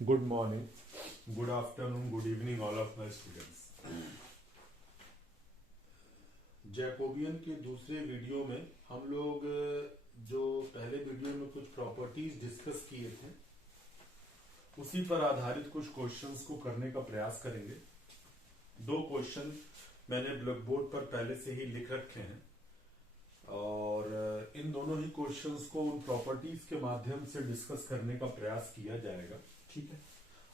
Good morning, good afternoon, good evening, all of my students. Jacobian के दूसरे video में हम लोग जो पहले वीडियो में कुछ प्रॉपर्टीज डिस्कस किए थे उसी पर आधारित कुछ क्वेश्चंस को करने का प्रयास करेंगे। दो क्वेश्चन मैंने ब्लैक बोर्ड पर पहले से ही लिख रखे हैं और इन दोनों ही क्वेश्चंस को उन प्रॉपर्टीज के माध्यम से डिस्कस करने का प्रयास किया जाएगा। ठीक है,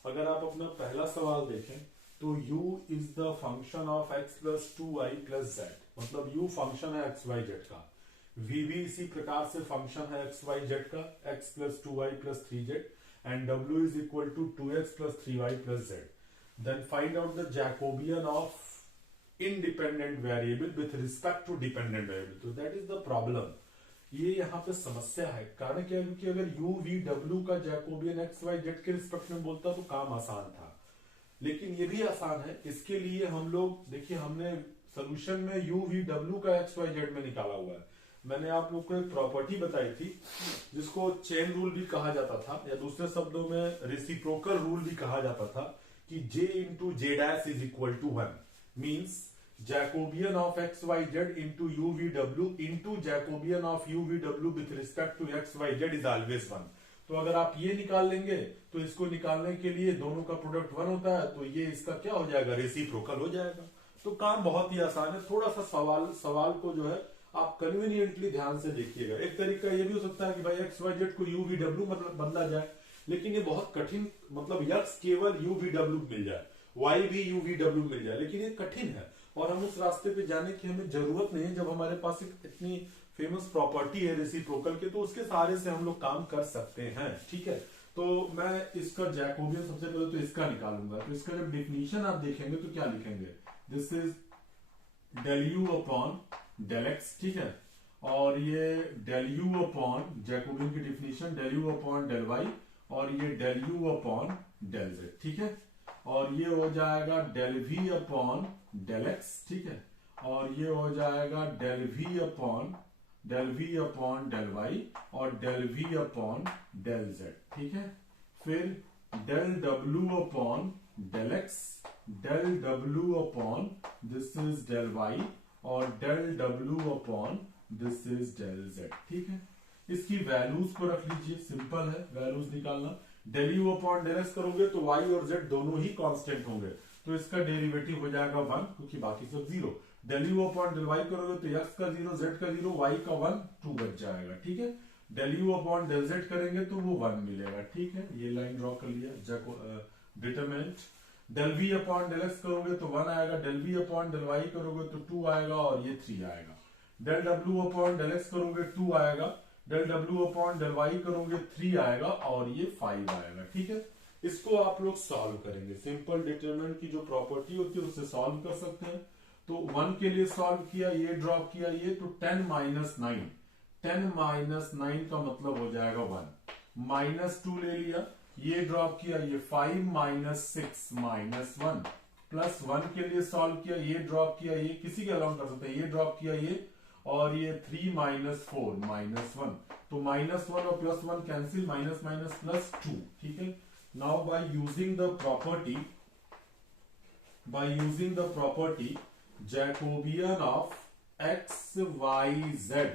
अगर आप अपना पहला सवाल देखें तो u is the function of x plus 2y plus z, मतलब u फंक्शन है एक्स वाई जेड का, v भी इसी प्रकार से फंक्शन है एक्स वाई जेड का, x plus 2y plus 3z and w is equal to 2x plus 3y plus z. Then find out the Jacobian of independent variable with respect to dependent variable. तो that is the problem. ये यहाँ पे समस्या है. कारण क्या है? क्योंकि अगर u v w का जैकोबियन एक्स वाई जेड के रिस्पेक्ट में बोलता तो काम आसान था, लेकिन ये भी आसान है. इसके लिए हम लोग देखिए, हमने सोल्यूशन में u v w का एक्स वाई जेड में निकाला हुआ है. मैंने आप लोग को एक प्रॉपर्टी बताई थी जिसको चेन रूल भी कहा जाता था, या दूसरे शब्दों में रेसिप्रोकल रूल भी कहा जाता था कि j into J dash is equal to 1 means Jacobian of xyz into uvw into Jacobian of uvw with respect to xyz is always 1. तो अगर आप ये निकाल लेंगे तो इसको निकालने के लिए दोनों का प्रोडक्ट 1 होता है, तो ये इसका क्या हो जाएगा? रेसिप्रोकल हो जाएगा. तो काम बहुत ही आसान है. थोड़ा सा सवाल को जो है आप कन्वीनियंटली ध्यान से देखिएगा. एक तरीका ये भी हो सकता है कि भाई xyz को uvw मतलब बदला जाए, लेकिन ये बहुत कठिन, मतलब x केवल uvw मिल जाए, y भी uvw मिल जाए, लेकिन ये कठिन है और हम उस रास्ते पे जाने की हमें जरूरत नहीं है. जब हमारे पास एक इतनी फेमस प्रॉपर्टी है रेसिप्रोकल के, तो उसके सहारे से हम लोग काम कर सकते हैं. ठीक है, तो मैं इसका जैकोबियन सबसे पहले तो इसका निकालूंगा. तो इसका जब डिफिनीशन आप देखेंगे तो क्या लिखेंगे? This is del u upon del x. ठीक है, और ये डेल यू अपॉन जैकोबियन की definition del u upon del y, और ये del u upon del z. ठीक है, और ये हो जाएगा del v upon del x. ठीक है, और ये हो जाएगा del v upon del y और del v upon del z. ठीक है, फिर डेल डब्ल्यू अपॉन डेल एक्स, डेल डब्ल्यू upon this is del y और डेल डब्ल्यू upon this is del z. ठीक है, इसकी वैल्यूज को रख लीजिए. सिंपल है वैल्यूज निकालना. Del u upon del x करोगे तो y और z दोनों ही कांस्टेंट होंगे, तो इसका डेरिवेटिव हो जाएगा 1, क्योंकि बाकी सब 0. Del u upon del y करोगे तो x का 0, z का 0, y का 1, 2 बच जाएगा. ठीक है, del u upon del z करेंगे तो वो 1 मिलेगा. ठीक है, ये लाइन ड्रॉ कर लिया. Determinant del v upon del x करोगे तो 1 आएगा, del v upon del y करोगे तो 2 आएगा और ये 3 आएगा. Del w upon del x करोगे 2 आएगा, डेल डब्ल्यू अपॉन डेल वाई करोगे 3 आएगा और ये 5 आएगा. ठीक है, इसको आप लोग सॉल्व करेंगे. सिंपल डिटरमिनेंट की जो प्रॉपर्टी होती है उससे सॉल्व कर सकते हैं. तो 1 के लिए सॉल्व किया, ये ड्रॉप किया, ये तो 10 माइनस 9, 10 माइनस 9 का मतलब हो जाएगा 1. माइनस 2 ले लिया, ये ड्रॉप किया, ये 5 माइनस 6 माइनस 1, प्लस 1 के लिए सॉल्व किया, ये ड्रॉप किया, ये किसी के अलाउंट कर सकते हैं, ये ड्रॉप किया, ये और ये 3 माइनस 4 माइनस 1, तो माइनस 1 और plus 1 cancel, minus minus plus 2. ठीक है, now by using the property Jacobian of x y Z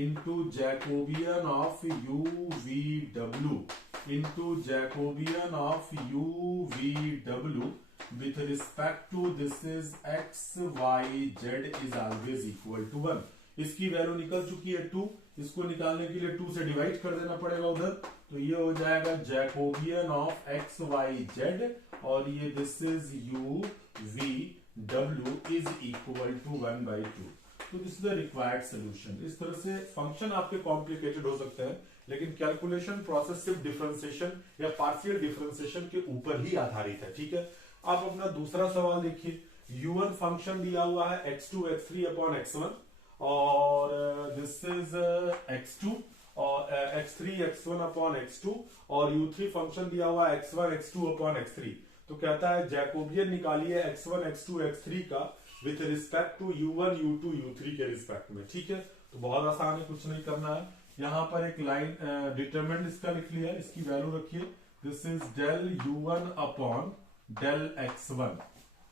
into Jacobian of you v W into Jacobian of you v W with respect to this is x y z is always equal to 1. इसकी value निकल चुकी है 2. इसको निकालने के लिए 2 से divide कर देना पड़ेगा उधर, तो ये हो जाएगा Jacobian of x y z और ये दिस इज यू वी डब्ल्यू इज इक्वल टू 1/2. तो this is the required solution. इस तरह से फंक्शन आपके कॉम्प्लिकेटेड हो सकते हैं, लेकिन कैलकुलेशन प्रोसेस सिर्फ डिफरेंशिएशन या पार्शियल डिफरेंशिएशन के ऊपर ही आधारित है. ठीक है, आप अपना दूसरा सवाल देखिए. u1 फंक्शन दिया हुआ है x2 x3 अपॉन x1 और दिस इज x2 और x3 x1 अपॉन x2 और u3 फंक्शन दिया हुआ है x1 x2 अपॉन x3. तो कहता है जैकोबियन निकालिए x1 x2 x3 का with respect to u1 u2 u3 के रिस्पेक्ट में. ठीक है, तो बहुत आसान है, कुछ नहीं करना है. यहां पर एक लाइन डिटरमिनेंट इसका लिख लिया, इसकी वैल्यू रखिए. This is del u1 upon del x1,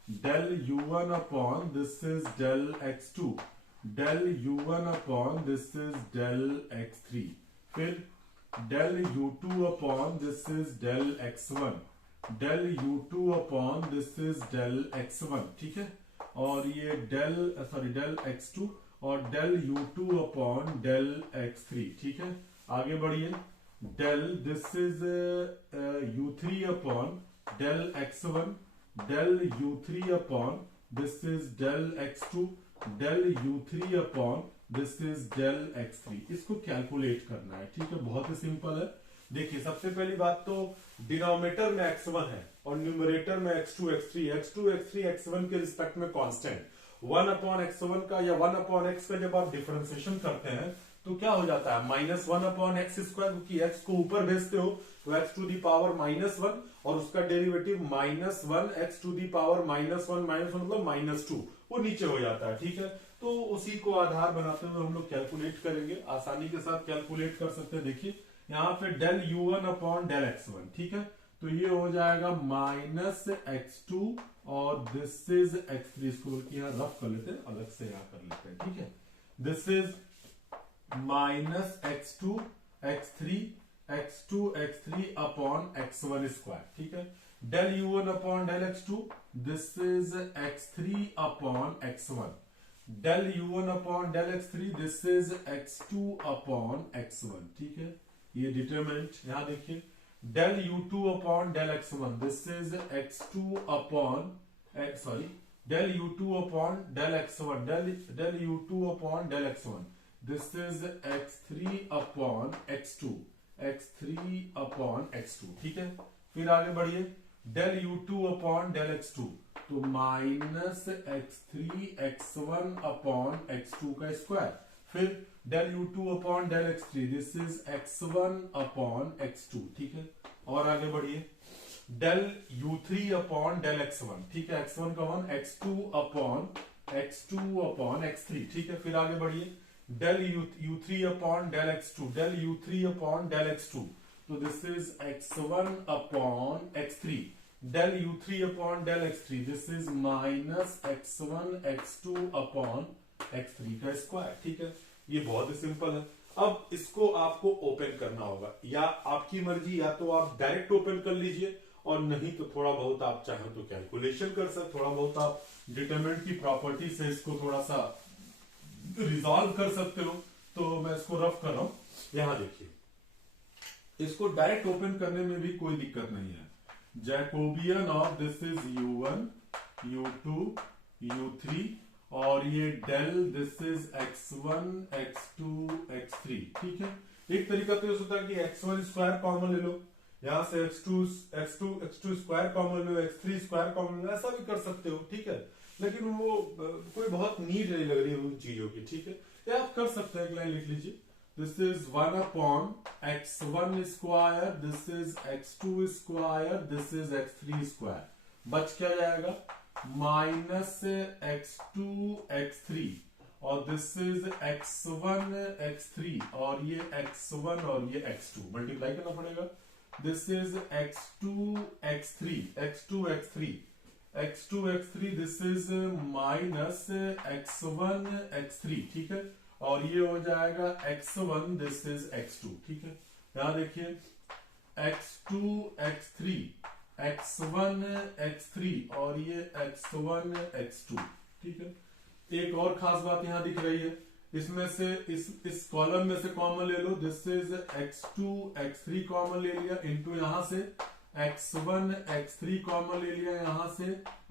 del u1 upon this is del x2, del u1 upon this is del x3, फिर del u2 upon this is del x1, del u2 upon this is del x1, ठीक है, और ये del x2 और del u2 upon del x3, ठीक है। आगे बढ़िए, del this is u3 upon del x1, del u3 upon this is del x2, del u3 upon this is del x3। इसको कैलकुलेट करना है, ठीक है, बहुत ही सिंपल है। देखिए सबसे पहली बात तो डिनोमिनेटर में x1 है और न्यूमरेटर में x2 x3, x2 x3 x1 के रिस्पेक्ट में कांस्टेंट, 1 अपॉन x1 का या 1 अपॉन x का जब आप डिफरेंशिएशन करते हैं तो क्या हो जाता है, -1 अपॉन एक्स स्क्वायर, क्योंकि x को ऊपर भेजते हो तो x टू दी पावर -1 और उसका derivative -1 x to the power -1 मतलब -2, वो नीचे हो जाता है, ठीक है। तो उसी को आधार बनाते हुए हम लोग कैलकुलेट करेंगे, आसानी के साथ कैलकुलेट कर सकते हैं। देखिए यहाँ पे del u1 upon del x1, ठीक है, तो ये हो जाएगा -x2 और दिस इज x3, इसको बल्कि यहाँ रफ कर लेते हैं, अलग से यहाँ कर लेते हैं, ठीक है। This is -x2 x3 upon x1 square, ठीक है। del u1 upon del x2, this is x3 upon x1, del u1 upon del x3, this is x2 upon x1, ठीक है। ये डिटरमिनेंट यहाँ देखिए, del u2 upon del x1, this is x2 upon del u2 upon del x1, del u2 upon del x1, this is x3 upon x2, x3 upon x2, ठीक है। फिर आगे बढ़िए, del u2 upon del x2, तो -x3 x1 upon x2 का square, फिर del u2 upon del x3, this is x1 upon x2, ठीक है। और आगे बढ़िए, del u3 upon del x1, ठीक है, x1 का 1, x2 अपॉन x3, ठीक है। फिर आगे बढ़िए, del u3 upon del x2, del u3 upon del x2, तो this is x1 upon x3, del u3 upon del x3, this is -x1 x2 upon x3 का स्क्वायर, ठीक है। ये बहुत ही सिंपल है। अब इसको आपको ओपन करना होगा, या आपकी मर्जी, या तो आप डायरेक्ट ओपन कर लीजिए और नहीं तो थोड़ा बहुत आप चाहें तो कैलकुलेशन कर सकते, थोड़ा बहुत आप डिटरमिनेंट की प्रॉपर्टी से इसको थोड़ा सा रिजॉल्व कर सकते हो। तो मैं इसको रफ कर रहा हूं। यहां देखिए, इसको डायरेक्ट ओपन करने में भी कोई दिक्कत नहीं है। Jacobian of this is u1 u2 u3 और ये del this is x1 x2 x3, ठीक है। एक तरीका तो ये होता है कि x1 स्क्वायर कॉमन ले लो, यहां से x2 स्क्वायर कॉमन लो, x3 स्क्वायर कॉमन लो, ऐसा भी कर सकते हो, ठीक है। लेकिन वो कोई बहुत नीड नहीं लग रही है उन चीजों की, ठीक है। या आप कर सकते हैं, एक लाइन लिख लीजिए, this is 1 upon x1 square, this is x2 square, this is x3 square, बच क्या जाएगा, -x2 x3 और दिस इज x1 x3 और ये x1 और ये x2 मल्टीप्लाई करना पड़ेगा, this is x2 x3, this is -x1 x3, ठीक है। और ये हो जाएगा x1, दिस इज x2, ठीक है। यहां देखिए, x2 x3, x1 x3 और ये x1 x2, ठीक है। एक और खास बात यहां दिख रही है, इसमें से इस कॉलम में से कॉमन ले लो, this is x2 x3 common ले लिया, इनटू यहां से x1 x3 कॉमन ले लिया, यहां से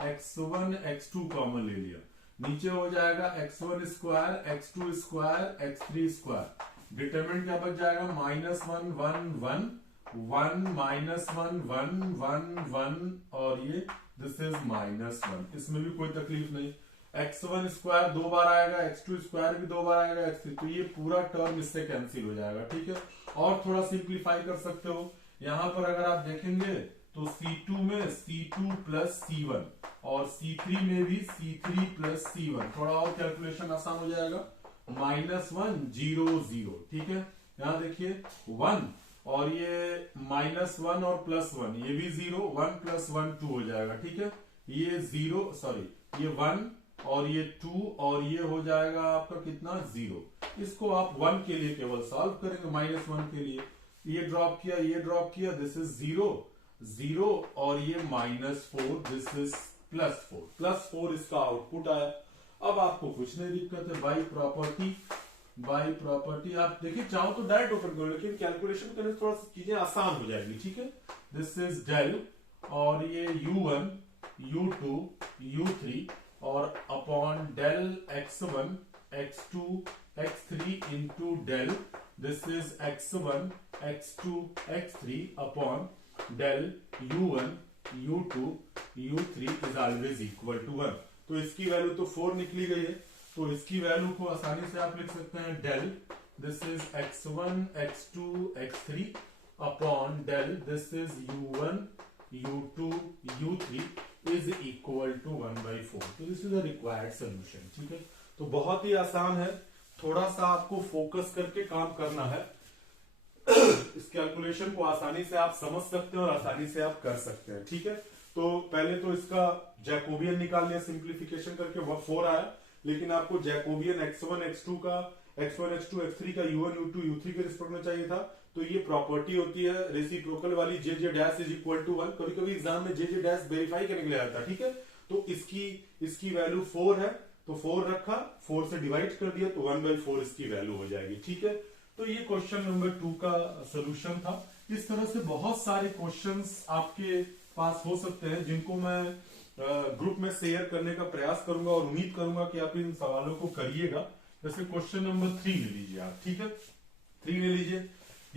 x1 x2 कॉमन ले लिया, नीचे हो जाएगा x1 square x2 square x3 square, determinant क्या बच जाएगा, -1 1 1 1 -1 1 1 1 और ये दिस इज -1, इसमें भी कोई तकलीफ नहीं। x1 स्क्वायर 2 बार आएगा, x2 स्क्वायर भी 2 बार आएगा, x3, तो ये पूरा टर्म इससे कैंसिल हो जाएगा, ठीक है। और थोड़ा सिंप्लीफाई कर सकते हो, यहां पर अगर आप देखेंगे तो C2 में C2 प्लस C1 और C3 में भी C3 प्लस C1, थोड़ा और कैलकुलेशन आसान हो जाएगा, -1 0 0, ठीक है। यहां देखिए 1 और ये -1 और +1, ये भी 0, 1 + 1 2 हो जाएगा, ठीक है। ये 0 सॉरी ये 1 और ये 2 और ये हो जाएगा आपका कितना 0। इसको आप 1 के लिए केवल सॉल्व करेंगे, -1 के लिए ये ड्रॉप किया, दिस इज 0 0 और ये -4, दिस इज +4 इसका आउटपुट आया। अब आपको कुछ नहीं दिक्कत है, बाई प्रॉपर्टी आप देखिए, चाहो तो डायरेक्ट ओपन करो, लेकिन कैलकुलेशन करने से थोड़ा सा चीजें आसान हो जाएगी, ठीक है। दिस इज डेल और ये u1 u2 u3 और upon del x1 x2 x3 into del this is x1 x2 x3 upon del u1 u2 u3 is always equal to 1। तो इसकी वैल्यू तो 4 निकली गई है, तो इसकी वैल्यू को आसानी से आप लिख सकते हैं del this is x1 x2 x3 upon del this is u1 u2 u3 is equal to 1/4। तो this is a required solution, ठीक है। तो बहुत ही आसान है, थोड़ा सा आपको फोकस करके काम करना है। इस कैलकुलेशन को आसानी से आप समझ सकते हैं और आसानी से आप कर सकते हैं, ठीक है। तो पहले तो इसका जैकोबियन निकाल लिया सिंप्लीफिकेशन करके, वह 4 आया, लेकिन आपको जैकोबियन x1 x2 का x1 x2 x3 का u1 u2 u3 के रिस्पेक्ट में चाहिए था। तो ये प्रॉपर्टी होती है रेसिप्रोकल वाली, JJ dash is equal to 1। कभी कभी एग्जाम में JJ डैश वेरीफाई करने के लिए आता है, ठीक है। तो इसकी वैल्यू 4 है, तो 4 रखा, 4 से डिवाइड कर दिया, तो 1/4 इसकी वैल्यू हो जाएगी, ठीक है। तो ये क्वेश्चन नंबर 2 का सोल्यूशन था। इस तरह से बहुत सारे क्वेश्चंस आपके पास हो सकते हैं, जिनको मैं ग्रुप में शेयर करने का प्रयास करूंगा और उम्मीद करूंगा कि आप इन सवालों को करिएगा। जैसे क्वेश्चन नंबर 3 ले लीजिए आप, ठीक है। 3 ले लीजिए,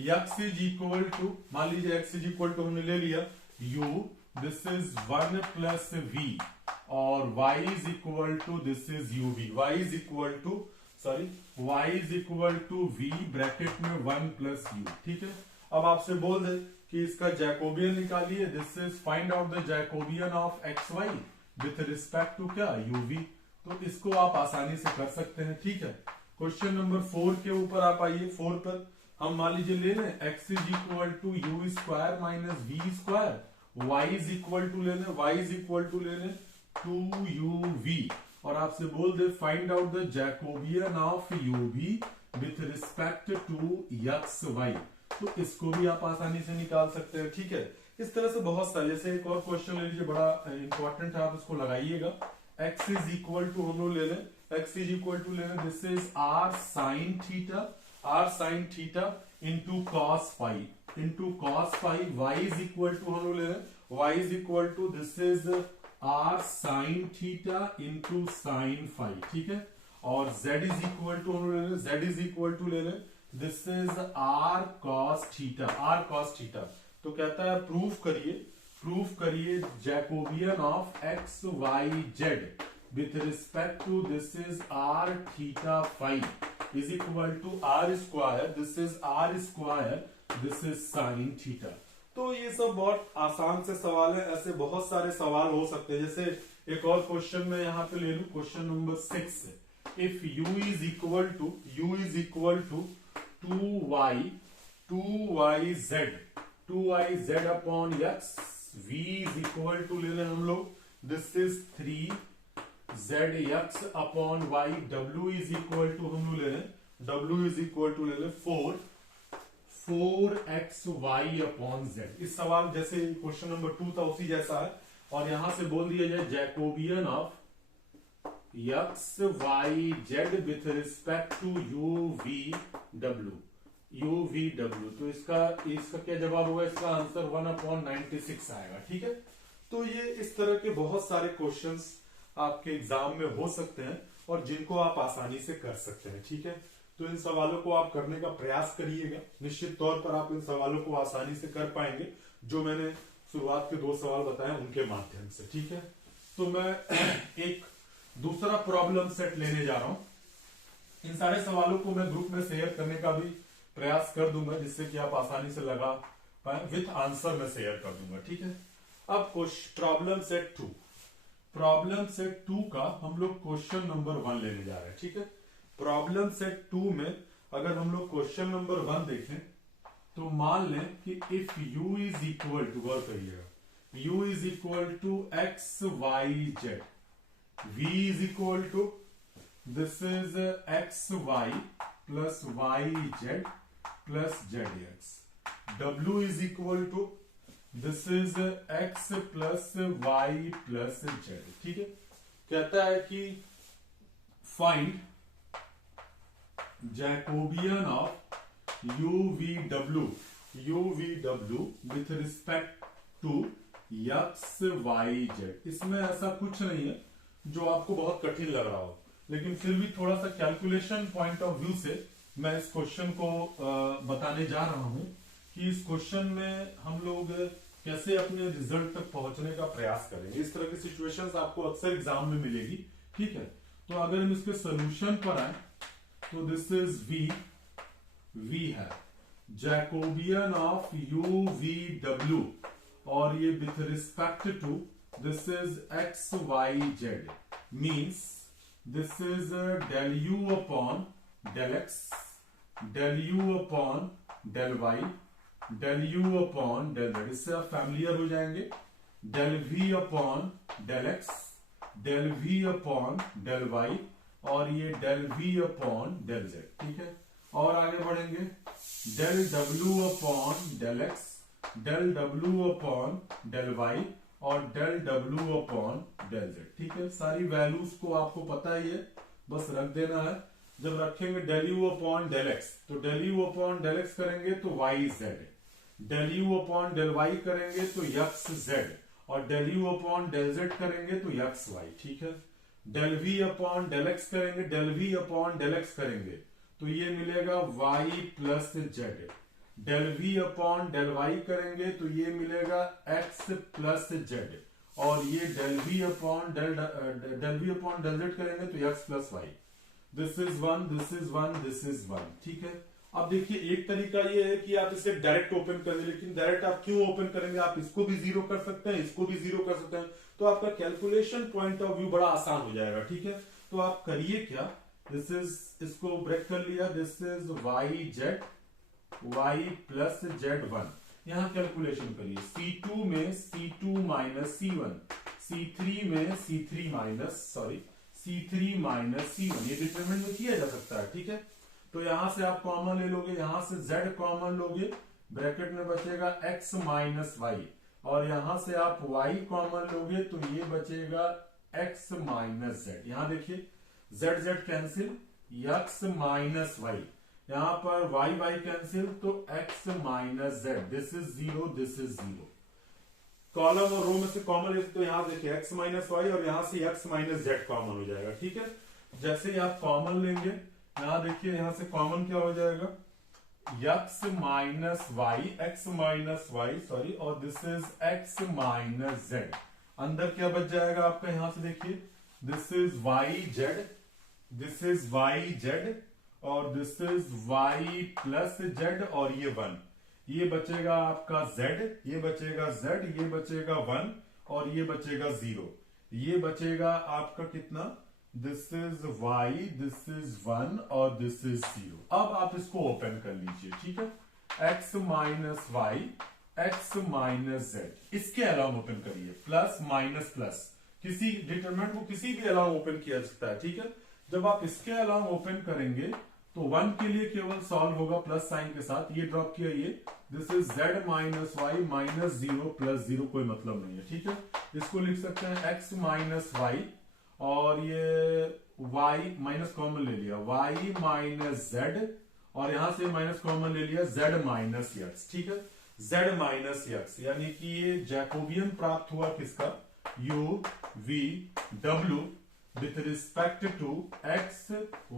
x इज इक्वल टू, मान लीजिए x इज इक्वल टू हमने ले लिया u, this is 1 plus v और y is equal to this is uv, y is equal to v bracket में 1 प्लस u, ठीक है। अब आपसे बोल दे कि इसका जैकोबियन निकालिए, this is find out the Jacobian of x y with respect to क्या uv। तो इसको आप आसानी से कर सकते हैं, ठीक है। क्वेश्चन नंबर 4 के ऊपर आप आइए। 4 पर हम मान लीजिए ले लें x is equal to u square minus v square, y is equal to ले लें 2uv और आपसे बोल दे find out the Jacobian of uv with respect to x y. तो इसको भी आप आसानी से निकाल सकते हैं, ठीक है। इस तरह से बहुत सारे, जैसे एक और क्वेश्चन ले लीजिए, बड़ा इंपॉर्टेंट है, आप इसको लगाइएगा। x इज इक्वल टू हम लोग ले लें this is r sine theta into cos phi y is equal to हम लोग ले लें y is equal to this is r sine theta into sine phi, ठीक है। और z इज इक्वल टू हम लोग ले लें this is r cos theta. तो कहता है प्रूफ करिए Jacobian of x y z with respect to this is r theta phi is equal to r square, this is sine theta. तो ये सब बहुत आसान से सवाल है, ऐसे बहुत सारे सवाल हो सकते हैं। जैसे एक और क्वेश्चन में यहां पे ले लूं, क्वेश्चन नंबर 6 है, if u is equal to 2yz upon x, v is equal to ले लें हम लोग this is 3zx upon y, w is equal to हम लोग ले लें 4xy अपॉन z। इस सवाल जैसे क्वेश्चन नंबर 2 था उसी जैसा है, और यहां से बोल दिया जाए Jacobian of x y z with respect to uvw। तो इसका क्या जवाब होगा? इसका आंसर 1/96 आएगा, ठीक है। तो ये इस तरह के बहुत सारे क्वेश्चंस आपके एग्जाम में हो सकते हैं और जिनको आप आसानी से कर सकते हैं, ठीक है। तो इन सवालों को आप करने का प्रयास करिएगा, निश्चित तौर पर आप इन सवालों को आसानी से कर पाएंगे, जो मैंने शुरुआत के 2 सवाल बताए उनके माध्यम से, ठीक है। तो मैं एक दूसरा प्रॉब्लम सेट लेने जा रहा हूं। इन सारे सवालों को मैं ग्रुप में शेयर करने का भी प्रयास कर दूंगा, जिससे कि आप आसानी से लगा पाए, विथ आंसर में शेयर कर दूंगा, ठीक है। अब प्रॉब्लम सेट 2 का हम लोग क्वेश्चन नंबर 1 लेने जा रहे हैं, ठीक है। प्रॉब्लम सेट 2 में अगर हम लोग क्वेश्चन नंबर 1 देखें तो मान लें कि if u is equal to, गौर करिएगा, u is equal to x y z, v is equal to this is x y plus y z plus z x, w is equal to this is x plus y plus z. ठीक है, कहता है कि find Jacobian of UVW with respect to x y z. इसमें ऐसा कुछ नहीं है जो आपको बहुत कठिन लग रहा हो, लेकिन फिर भी थोड़ा सा कैलकुलेशन पॉइंट ऑफ व्यू से मैं इस क्वेश्चन को बताने जा रहा हूं कि इस क्वेश्चन में हम लोग कैसे अपने रिजल्ट तक पहुंचने का प्रयास करेंगे। इस तरह की सिचुएशंस आपको अक्सर एग्जाम में मिलेगी। ठीक है, तो अगर हम इसके सोल्यूशन पर आए तो दिस इज v है जैकोबियन ऑफ UVW, और ये with respect to this is x y z, means this is del u upon del x, del u upon del y, del u upon del z। इससे आप familiar हो जाएंगे। Del v upon del x, del v upon del y, और ये del v upon del z। ठीक है, और आगे बढ़ेंगे, del w upon del x, del w upon del y, और del w upon del z। ठीक है, सारी वैल्यूज को आपको पता ही है, बस रख देना है। जब रखेंगे del u upon del x, तो del u upon del x करेंगे तो y z, del u upon del y करेंगे तो x z, और del u upon del z करेंगे तो x y। ठीक है, del v upon del x करेंगे, del v upon del x करेंगे तो ये मिलेगा y plus z, del v upon del y करेंगे तो ये मिलेगा x प्लस जेड, और ये del v upon del z करेंगे तो x plus y। This is one, this is one, this is one. ठीक है, अब देखिए एक तरीका ये है कि आप इसे डायरेक्ट ओपन कर दें, लेकिन डायरेक्ट आप क्यों ओपन करेंगे? आप इसको भी जीरो कर सकते हैं, इसको भी जीरो कर सकते हैं, तो आपका कैलकुलेशन पॉइंट ऑफ व्यू बड़ा आसान हो जाएगा। ठीक है, तो आप करिए क्या, दिस इज, इसको ब्रेक कर लिया, this is y z, y plus z one. यहां कैलकुलेशन करिए, C2 में C2 माइनस C1, C3 में C3 minus C3 minus C1, ये डिटरमिनेंट में किया जा सकता है। ठीक है, तो यहां से आप कॉमन ले लोगे, यहां से z कॉमन लोगे, ब्रैकेट में बचेगा x माइनस वाई, और यहां से आप y कॉमन लोगे तो ये बचेगा x माइनस जेड। यहां देखिए z z cancel, x minus y, यहां पर y y कैंसिल तो x minus z, this is zero, this is zero. Column और रो में से कॉमन ले तो यहां देखिए x माइनस वाई, और यहां से x माइनस जेड कॉमन हो जाएगा। ठीक है, जैसे ही आप कॉमन लेंगे, यहां देखिए यहां से कॉमन क्या हो जाएगा, x माइनस वाई सॉरी, और this is x minus z. अंदर क्या बच जाएगा आपका, यहां से देखिए this is y z, this is y z, और this is y plus z, और ये वन, ये बचेगा आपका z, ये बचेगा z, ये बचेगा 1, और ये बचेगा 0, ये बचेगा आपका कितना, this is y, this is 1, और दिस इज 0। अब आप इसको ओपन कर लीजिए। ठीक है, x minus y, x minus z, इसके अलावा ओपन करिए, प्लस माइनस प्लस, किसी डिटरमिनेंट को किसी भी अलावा ओपन किया जा सकता है। ठीक है, जब आप इसके अलावा ओपन करेंगे तो 1 के लिए केवल सॉल्व होगा प्लस साइन के साथ, ये ड्रॉप किया, ये this is z minus y minus 0 plus 0, कोई मतलब नहीं है। ठीक है, इसको लिख सकते हैं x माइनस वाई, और ये y माइनस कॉमन ले लिया, y माइनस z, और यहां से माइनस कॉमन ले लिया z माइनस x। ठीक है, z माइनस x, यानी कि ये जैकोबियन प्राप्त हुआ किसका, UVW with respect to x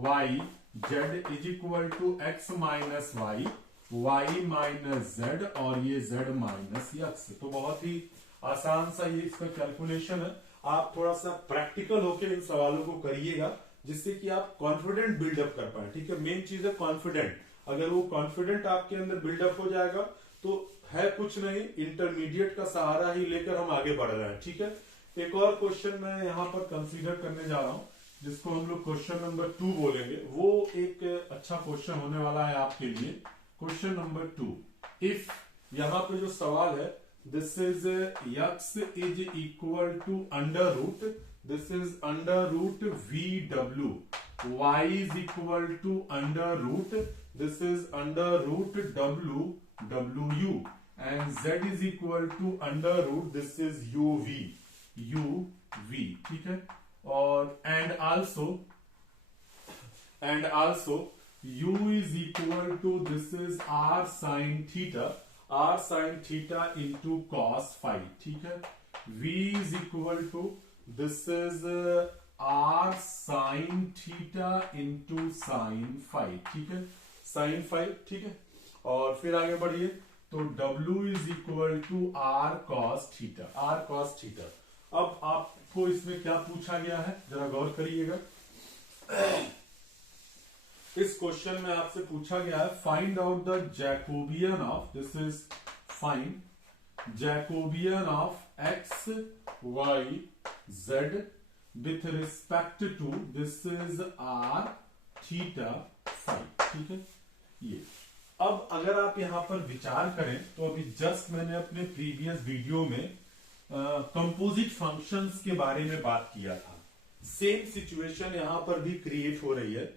y z is equal to x minus y, y minus z, और ये z माइनस x। तो बहुत ही आसान सा ये इसका कैलकुलेशन है। आप थोड़ा सा प्रैक्टिकल होकर इन सवालों को करिएगा, जिससे कि आप कॉन्फिडेंट बिल्डअप कर पाए। ठीक है, मेन चीज है कॉन्फिडेंट। अगर वो कॉन्फिडेंट आपके अंदर बिल्डअप हो जाएगा तो है कुछ नहीं, इंटरमीडिएट का सहारा ही लेकर हम आगे बढ़ रहे हैं। ठीक है, एक और क्वेश्चन मैं यहाँ पर कंसीडर करने जा रहा हूं, जिसको हम लोग क्वेश्चन नंबर 2 बोलेंगे। वो एक अच्छा क्वेश्चन होने वाला है आपके लिए। क्वेश्चन नंबर 2, इफ यहां पे जो सवाल है, this is x is equal to under root, this is under root VW, y is equal to under root, this is under root WU, and z is equal to under root, this is UV, ठीक है। और and also u is equal to, this is r sin theta into cos phi, ठीक है। v is equal to, this is r sin theta into sin phi, ठीक है, sin phi, ठीक है। और फिर आगे बढ़िए, तो w is equal to r cos theta। अब आपको इसमें क्या पूछा गया है, जरा गौर करिएगा। इस क्वेश्चन में आपसे पूछा गया है, find out the Jacobian of, this is find Jacobian of x y z with respect to, this is r theta phi, ठीक है। ये अब अगर आप यहां पर विचार करें, तो अभी जस्ट मैंने अपने प्रीवियस वीडियो में कंपोजिट फंक्शंस के बारे में बात किया था। सेम सिचुएशन यहां पर भी क्रिएट हो रही है।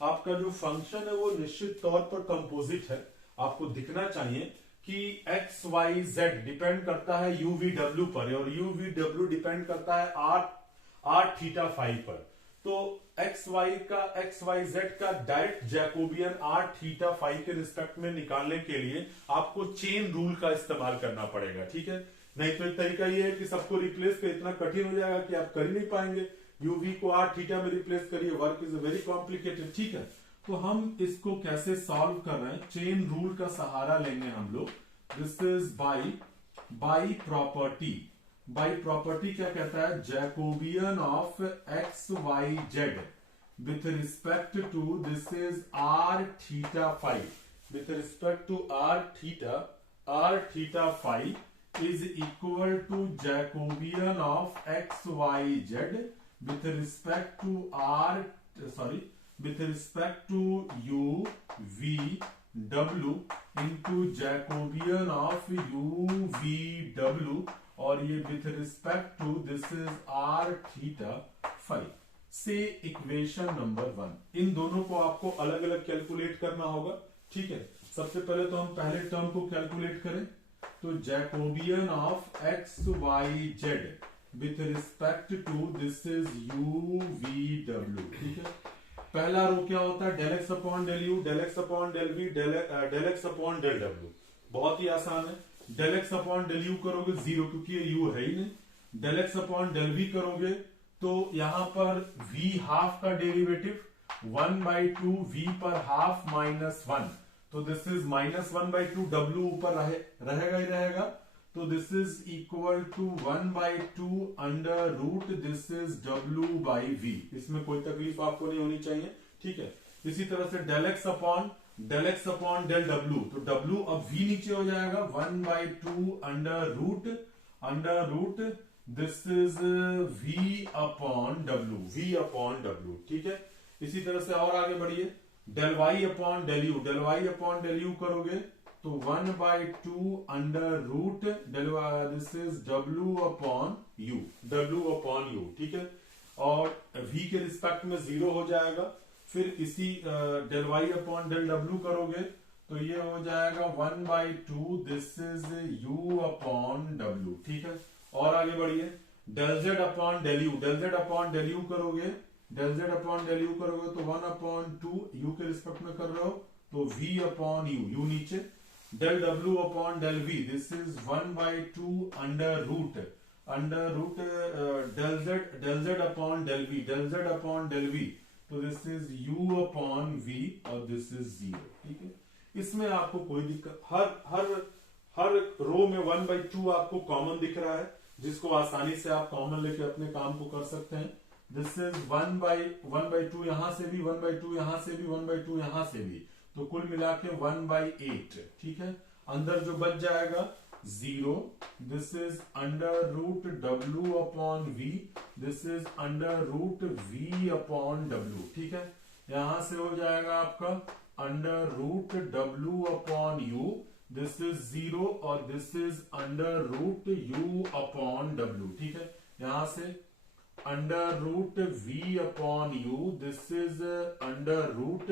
आपका जो फंक्शन है वो निश्चित तौर पर कंपोजिट है। आपको दिखना चाहिए कि x y z डिपेंड करता है u v w पर, और u v w डिपेंड करता है r थीटा फाई पर। तो x y z का direct Jacobian r theta phi के रिस्पेक्ट में निकालने के लिए आपको चेन रूल का इस्तेमाल करना पड़ेगा, ठीक है। नहीं तो एक तरीका ये है कि सबको रिप्लेस कर, इतना कठिन हो जाएगा कि आप कर ही नहीं पाएंगे। यूवी को r थीटा में रिप्लेस करिए, वर्क इज वेरी कॉम्प्लिकेटेड, ठीक है। तो हम इसको कैसे सॉल्व कर रहे हैं, चेन रूल का सहारा लेंगे हम लोग। दिस इज बाई प्रॉपर्टी क्या कहता है, Jacobian of x y z with respect to, this is r theta phi, with respect to r theta phi is equal to Jacobian of x y z with respect to u v w into Jacobian of u v w, और ये with respect to, this is r theta phi से equation number 1। इन दोनों को आपको अलग अलग calculate करना होगा, ठीक है। सबसे पहले तो हम पहले टर्म को कैलकुलेट करें, तो Jacobian of x y z with respect to, this is u v w, ठीक है। पहला रो क्या होता है, del x upon del u, del x upon del v, del x upon del डब्ल्यू। बहुत ही आसान है। Del x upon del u करोगे 0, क्योंकि ये u है ही नहीं। Del x upon del v करोगे तो यहां पर v हाफ का डेरिवेटिव 1/2 v पर हाफ -1, तो दिस इज -1/2 w ऊपर रहेगा ही रहेगा, तो this is equal to 1/2 under root, this is w/v। इसमें कोई तकलीफ आपको नहीं होनी चाहिए, ठीक है। इसी तरह से del x upon del w, तो w अब v नीचे हो जाएगा, 1/2 under root this is v upon w, ठीक है। इसी तरह से और आगे बढ़िए, del y upon del u करोगे तो 1/2 under root this is w upon यू, ठीक है। और v के रिस्पेक्ट में 0 हो जाएगा। फिर इसी del y upon del w करोगे तो ये हो जाएगा 1/2 this is u upon w, ठीक है। और आगे बढ़िए, del z upon del u करोगे तो 1/2 u के रिस्पेक्ट में कर रहे हो तो v अपॉन यू नीचे, del w upon del v, this is 1/2 under root del z upon del v, तो this is u upon v और दिस इज 0, ठीक है। इसमें आपको कोई दिक्कत, हर रो में 1/2 आपको कॉमन दिख रहा है, जिसको आसानी से आप कॉमन लेके अपने काम को कर सकते हैं। दिस इज 1/2 यहां से भी, 1/2 यहां से भी, 1/2 यहां से भी, तो कुल मिला के 1/8, ठीक है। अंदर जो बच जाएगा 0, this is under root w upon v, this is under root v upon w, ठीक है। यहां से हो जाएगा आपका under root w upon u, this is 0 और this is under root u upon w, ठीक है। यहां से under root v upon u, this is under root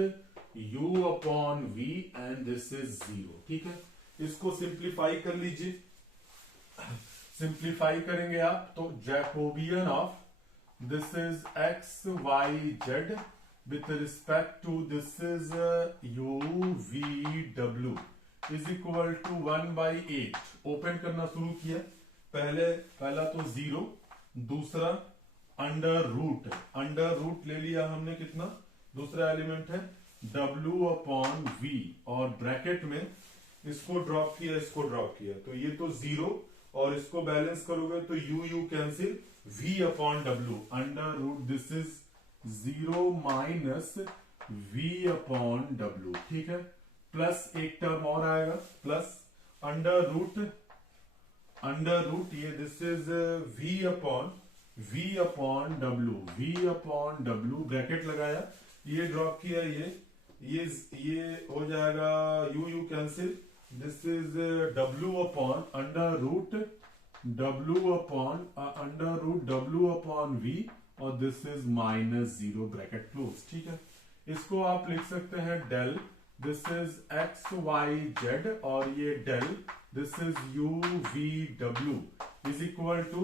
u upon v and this is 0, ठीक है। इसको सिंप्लीफाई कर लीजिए। सिंप्लीफाई करेंगे आप तो Jacobian of this is x y z with respect to this is u v w is equal to 1/8। Open करना शुरू किया। पहला तो 0, दूसरा अंडर रूट ले लिया हमने, कितना, दूसरा एलिमेंट है w अपॉन v और ब्रैकेट में इसको ड्रॉप किया तो ये तो 0 और इसको बैलेंस करोगे तो u cancel, v upon w under root this is 0 minus v upon w, ठीक है। प्लस एक टर्म और आएगा, प्लस अंडर रूट ये this is v upon w bracket लगाया, ये ड्रॉप किया, ये हो जाएगा u cancel, this is w upon under root w upon v और this is minus 0 bracket close, ठीक है। इसको आप लिख सकते हैं del this is x y z और ये del this is u v w is equal to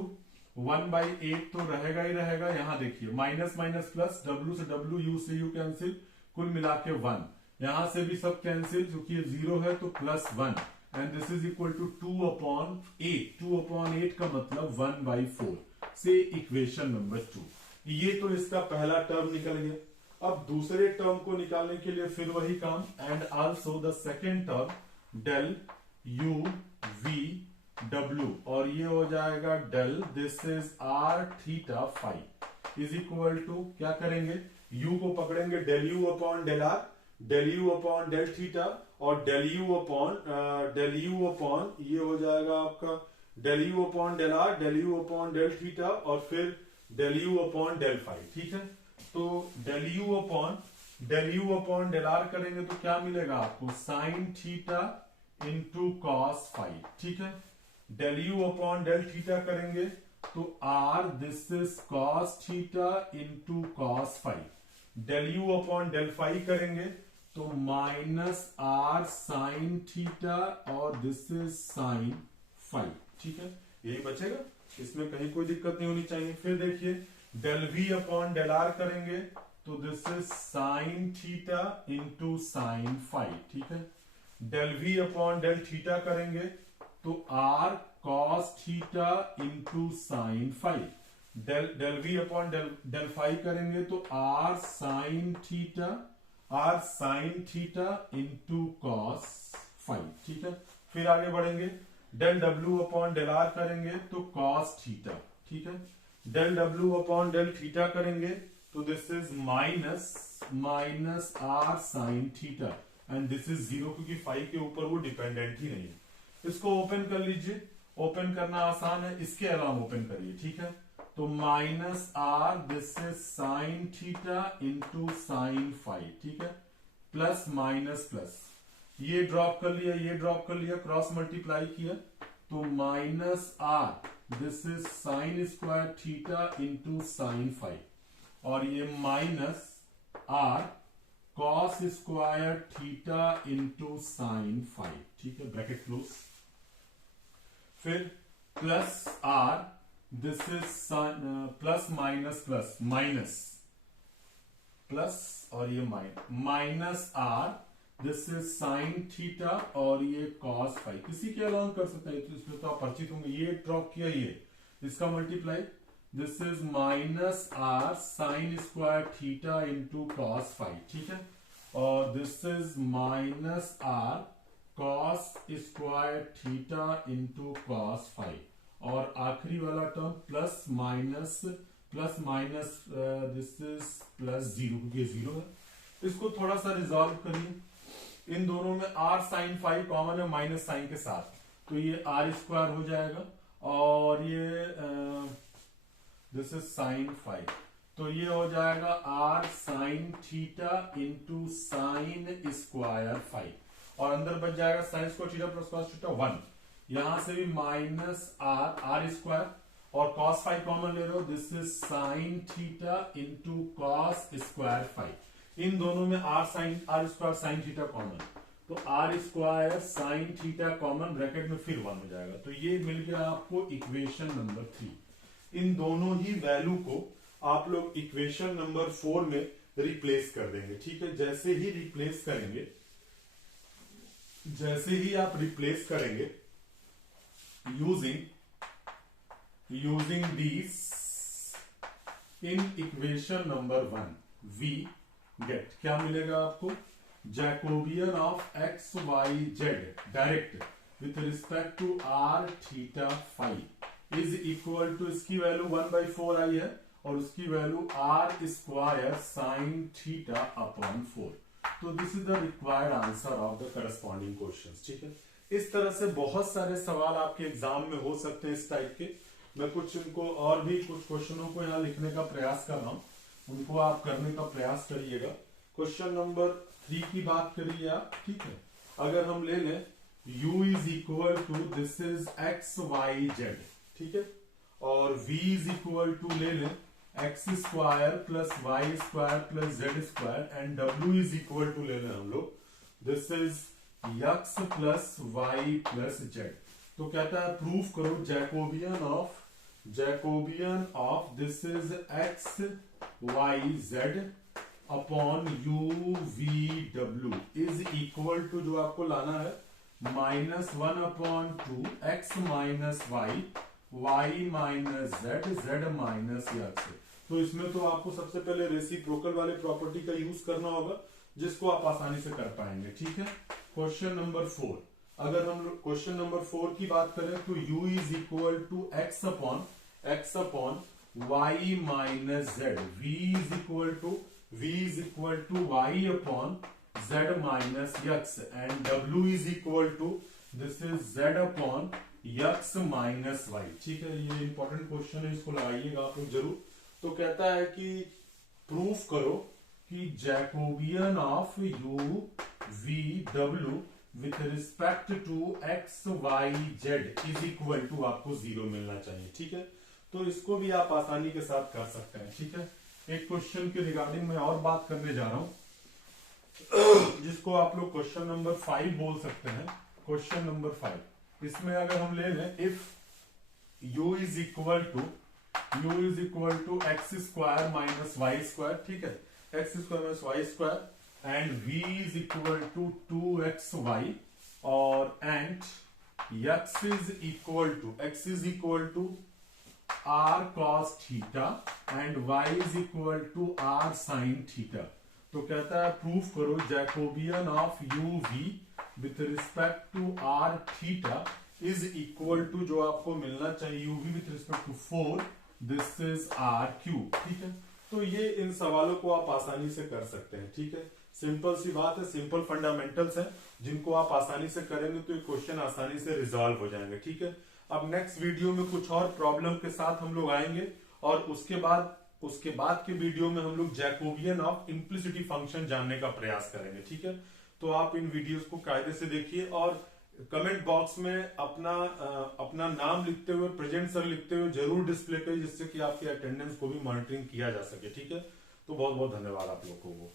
1/8 तो रहेगा ही रहेगा। यहां देखिए माइनस माइनस प्लस, w से w, u से u कैंसिल, कुल मिला के 1, यहां से भी सब कैंसिल क्योंकि ये 0 है तो plus 1 and this is equal to 2/8। 2/8 का मतलब 1/4 से इक्वेशन नंबर 2। ये तो इसका पहला टर्म निकल गया। अब दूसरे टर्म को निकालने के लिए फिर वही काम, and also the second term del u v w और ये हो जाएगा del this is r theta phi is equal to, क्या करेंगे, u को पकड़ेंगे del u upon del r, del u upon del theta और डेल u अपॉन ये हो जाएगा आपका del u upon del r, del u upon del theta और फिर del u upon del phi, ठीक है। तो del u upon del r करेंगे तो क्या मिलेगा आपको, sine theta into cos phi, ठीक है। Del u upon del theta करेंगे तो r this is cos theta into cos phi. Del u upon del phi करेंगे तो माइनस r साइन थीटा और दिस इज साइन फाई, ठीक है। यही बचेगा, इसमें कहीं कोई दिक्कत नहीं होनी चाहिए। फिर देखिए del v upon del r करेंगे तो this is sine theta into sine phi, ठीक है। Del v upon del theta करेंगे तो r cos theta into sine phi. Del v upon del phi करेंगे तो r sine theta into cos phi, ठीक है। फिर आगे बढ़ेंगे, del w upon del r करेंगे तो कॉस थीटा, ठीक है। Del w upon del theta करेंगे तो this is minus r sine theta and this is 0 क्योंकि फाई के ऊपर वो डिपेंडेंट ही नहीं है। इसको ओपन कर लीजिए, ओपन करना आसान है, इसके अलावा ओपन करिए, ठीक है। तो minus r this is sine theta into sine phi, ठीक है, प्लस माइनस प्लस, ये ड्रॉप कर लिया, क्रॉस मल्टीप्लाई किया तो minus r this is sine square theta into sine phi और ये minus r cos square theta into sine phi, ठीक है, ब्रैकेट क्लोज। फिर plus r this is plus minus plus plus और ये minus r this is sine theta और ये cos phi, किसी के अलावा कर सकते हैं तो इसमें तो आप परिचित होंगे। ये ड्रॉप किया, ये इसका multiply, this is minus r sine square theta into cos phi, ठीक है, और this is minus r cos square theta into cos phi और आखिरी वाला term plus minus this is plus 0 क्योंकि 0 है। इसको थोड़ा सा रिजॉल्व करिए, इन दोनों में r साइन फाई कॉमन है माइनस साइन के साथ, तो ये r स्क्वायर हो जाएगा और ये दिस इज साइन फाई, तो ये हो जाएगा r sine theta into sine square phi और अंदर बच जाएगा sine square theta plus cos theta 1, यहां से भी माइनस आर स्क्वायर और cos फाइव कॉमन ले रहे हो, this is sine theta into cos square phi, इन दोनों में r square sine theta common, तो r square sine theta common bracket में फिर 1 हो जाएगा, तो ये मिल गया आपको इक्वेशन नंबर 3। इन दोनों ही वैल्यू को आप लोग इक्वेशन नंबर 4 में रिप्लेस कर देंगे, ठीक है। जैसे ही रिप्लेस करेंगे, जैसे ही आप रिप्लेस करेंगे using this in equation number 1, we get, क्या मिलेगा आपको, Jacobian of x y z direct with respect to r theta phi is equal to, इसकी वैल्यू 1/4 आई है और उसकी value r square sine theta upon 4। तो this is the required answer of the corresponding questions, ठीक है। इस तरह से बहुत सारे सवाल आपके एग्जाम में हो सकते हैं इस टाइप के। मैं कुछ इनको और भी कुछ क्वेश्चनों को यहाँ लिखने का प्रयास कर रहा हूँ, उनको आप करने का प्रयास करिएगा। क्वेश्चन नंबर 3 की बात करिए आप, ठीक है। अगर हम ले लें u is equal to, this is x y z, ठीक है, और v इज इक्वल टू ले लें x square plus y square plus z square and w is equal to ले लें हम लोग, this is x plus y plus z. तो कहता है प्रूफ करो Jacobian of this is x y z upon u v w is equal to, जो आपको लाना है -1/2 x minus y, y minus z, z minus x। तो इसमें तो आपको सबसे पहले रेसिप्रोकल वाले प्रॉपर्टी का यूज करना होगा, जिसको आप आसानी से कर पाएंगे, ठीक है। क्वेश्चन नंबर 4, अगर हम लोग क्वेश्चन नंबर 4 की बात करें तो u is equal to x upon y minus z, v is equal to y upon z minus x and w is equal to, this is z upon x minus y, ठीक है। ये important question है, इसको लगाइएगा आप लोग जरूर। तो कहता है कि प्रूफ करो कि Jacobian of u v w with respect to x y z is equal to, आपको 0 मिलना चाहिए, ठीक है। तो इसको भी आप आसानी के साथ कर सकते हैं, ठीक है। एक क्वेश्चन के रिगार्डिंग मैं और बात करने जा रहा हूं, जिसको आप लोग क्वेश्चन नंबर 5 बोल सकते हैं। क्वेश्चन नंबर 5, इसमें अगर हम ले लें if u is equal to x square minus y square, ठीक है, x square minus y square and v is equal to 2xy और and x is equal to r cos theta and y is equal to r sin theta. तो कहता है proof करो Jacobian of u v with respect to r theta is equal to, जो आपको मिलना चाहिए u v with respect to 4, this is r cube, ठीक है। तो ये इन सवालों को आप आसानी से कर सकते हैं, ठीक है। सिंपल सी बात है, सिंपल फंडामेंटल्स हैं, जिनको आप आसानी से करेंगे तो ये क्वेश्चन आसानी से रिजॉल्व हो जाएंगे, ठीक है। अब नेक्स्ट वीडियो में कुछ और प्रॉब्लम के साथ हम लोग आएंगे और उसके बाद के वीडियो में हम लोग जैकोबियन ऑफ इम्प्लिसिटी फंक्शन जानने का प्रयास करेंगे, ठीक है। तो आप इन वीडियोस को कायदे से देखिए और कमेंट बॉक्स में अपना नाम लिखते हुए, प्रेजेंट सर लिखते हुए जरूर डिस्प्ले करिए, जिससे कि आपकी अटेंडेंस को भी मॉनिटरिंग किया जा सके, ठीक है। तो बहुत बहुत धन्यवाद आप लोगों को।